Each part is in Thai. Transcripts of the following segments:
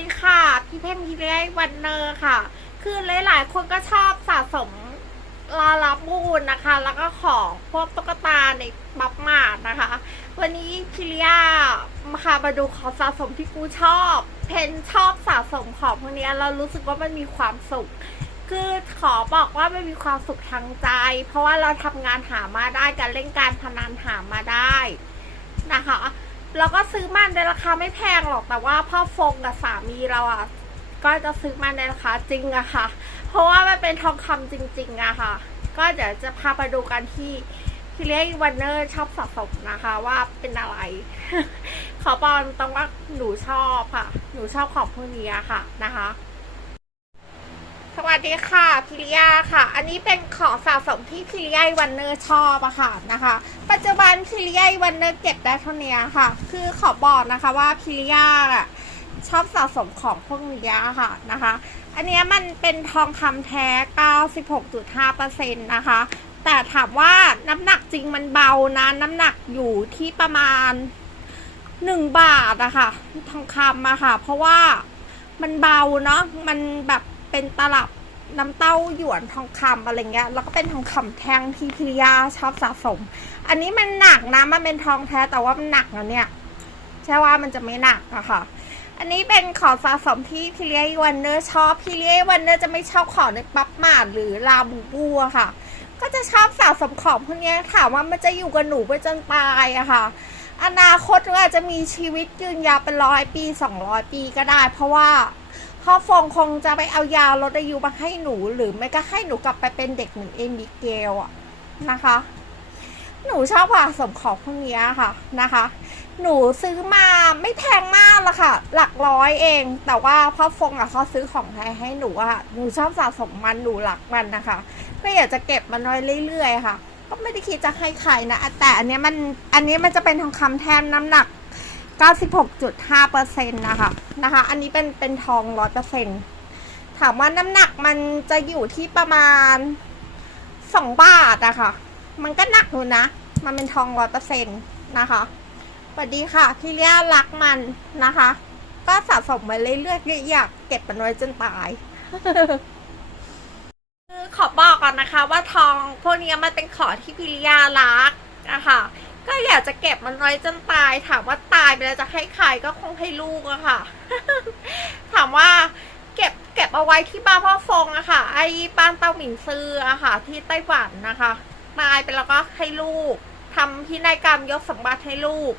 ดีค่ะ พี่เพ่งพี่เลี้ยวันเนอร์ค่ะ คือหลายๆ คนก็ชอบสะสมลาลาบูนนะคะ แล้วก็ของพวกตุ๊กตาในบับมาดนะคะ วันนี้พี่เลียมาค่ะมาดูของสะสมที่กูชอบ เพนชอบสะสมของพวกนี้เรารู้สึกว่ามันมีความสุข คือขอบอกว่ามันมีความสุขทางใจ เพราะว่าเราทำงานหามาได้การเล่นการพนันหามาได้นะคะ แล้วก็ซื้อมันในราคาไม่แพงหรอกแต่ว่าพ่อฟงกับสามีเราอะก็จะซื้อมันในราคาจริงอะค่ะ เพราะว่ามันเป็นทองคำจริง ๆอะค่ะ ก็เดี๋ยวจะพาไปดูกันที่ที่เรียกวันเนอร์ชอบสะสมนะคะว่าเป็นอะไร ขอปอนตรงว่าหนูชอบค่ะ หนูชอบของพวกนี้อะค่ะนะคะ สวัสดีค่ะพิริยาค่ะ อันนี้เป็นของสะสมที่พิริยาวันเนอร์ชอบอะค่ะนะคะ ปัจจุบันพิริยาวันเนอร์เก็บได้เท่านี้ค่ะ คือขอบอกนะคะว่าพิริยาอะชอบสะสมของพวกนี้ค่ะนะคะ อันนี้มันเป็นทองคำแท้ 96.5%นะคะ แต่ถามว่าน้ำหนักจริงมันเบานะ น้ำหนักอยู่ที่ประมาณ 1 บาทอะค่ะทองคำอะค่ะ เพราะว่ามันเบาเนาะ มันแบบ เป็นตลับน้ำเต้าหยวนทองคำอะไรเงี้ย แล้วก็เป็นทองคำแท่งที่พิริยาชอบสะสม อันนี้มันหนักนะมันเป็นทองแท้แต่ว่ามันหนักนะเนี่ย ใช่ว่ามันจะไม่หนักอะค่ะ อันนี้เป็นของสะสมที่พี่เลี้ยวันเนอร์ชอบพี่เลี้ยวันเนอร์จะไม่ชอบของในปั๊บมาดหรือลาบูบูอะค่ะ ก็จะชอบสะสมของพวกนี้ถามว่ามันจะอยู่กับหนูไปจนตายอะค่ะ อนาคตก็อาจจะมีชีวิตยืนยาวเป็นร้อยปีสองร้อยปีก็ได้ เพราะว่า พ่อฟงคงจะไปเอายาลดอายุมาให้หนูหรือไม่ก็ให้หนูกลับไปเป็นเด็กเหมือนเอมิเกลอะนะคะ หนูชอบสะสมของพวกนี้ค่ะนะคะ หนูซื้อมาไม่แพงมากละค่ะ หลักร้อยเอง แต่ว่าพ่อฟงอะเขาซื้อของแท้ให้หนูอะหนูชอบสะสมมันหนูหลักมันนะคะก็อยากจะเก็บมันไว้เรื่อยๆค่ะ ก็ไม่ได้คิดจะให้ใครนะแต่อันนี้มันอันนี้มันจะเป็นทองคำแทนน้ำหนัก 96.5%นะคะนะคะ อันนี้เป็นเป็นทอง 100%ถามว่าน้ำหนักมันจะอยู่ที่ประมาณ 2 บาทอะค่ะ มันก็หนักอยู่นะ มันเป็นทอง 100%นะคะสวัสดีค่ะ พี่เลียรักมันนะคะ ก็สะสมมาเรื่อยๆอยากเก็บมันไว้จนตายคือขอบอกก่อนนะคะ ว่าทองพวกนี้มันเป็นของที่พิริยารักนะคะ ก็อยากจะเก็บมันไว้จนตาย ถามว่าตายไปแล้วจะให้ใครก็คงให้ลูกอะค่ะ ถามว่าเก็บเก็บเอาไว้ที่บ้านพ่อฟงอะค่ะ ไอ้บ้านเต้าหมิงซืออะค่ะ ที่ไต้หวันนะคะ ตายไปแล้วก็ให้ลูกทำพินัยกรรมยกสมบัติให้ลูก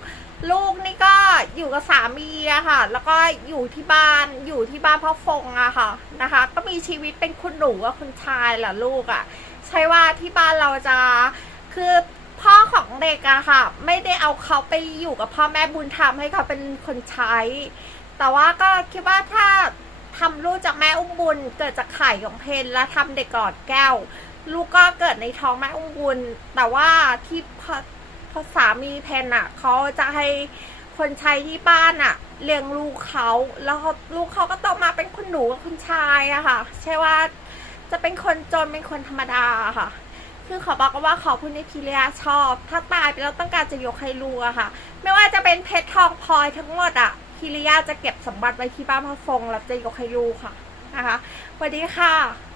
ลูกนี่ก็อยู่กับสามีอะค่ะ แล้วก็อยู่ที่บ้านอยู่ที่บ้านพ่อฟงอะค่ะนะคะ ก็มีชีวิตเป็นคุณหนูกับคุณชายแหละลูกอะใช่ว่าที่บ้านเราจะคือ ของเด็กอะค่ะ ไม่ได้เอาเขาไปอยู่กับพ่อแม่บุญธรรมให้เขาเป็นคนใช้ แต่ว่าก็คิดว่าถ้าทำลูกจากแม่อุ้มบุญ เกิดจากไข่ของเพนแล้วทำเด็กกอดแก้ว ลูกก็เกิดในท้องแม่อุ้มบุญ แต่ว่าที่พอพ่อสามีเพนอะเขาจะให้คนใช้ที่บ้านอะเลี้ยงลูกเขาแล้วลูกเขาก็โตมาเป็นคุณหนูกับคุณชายอะค่ะ ใช่ว่าจะเป็นคนจนเป็นคนธรรมดาค่ะ คือขอบอกว่าขอพูดในพิเรียชอบ ถ้าตายไปแล้วต้องการจะยกให้ลูกอะค่ะ ไม่ว่าจะเป็นเพชรทองพลอยทั้งหมดอะพิริยาจะเก็บสมบัติไว้ที่บ้านพระฟงแล้วจะยกให้ลูกค่ะนะคะสวัสดีค่ะ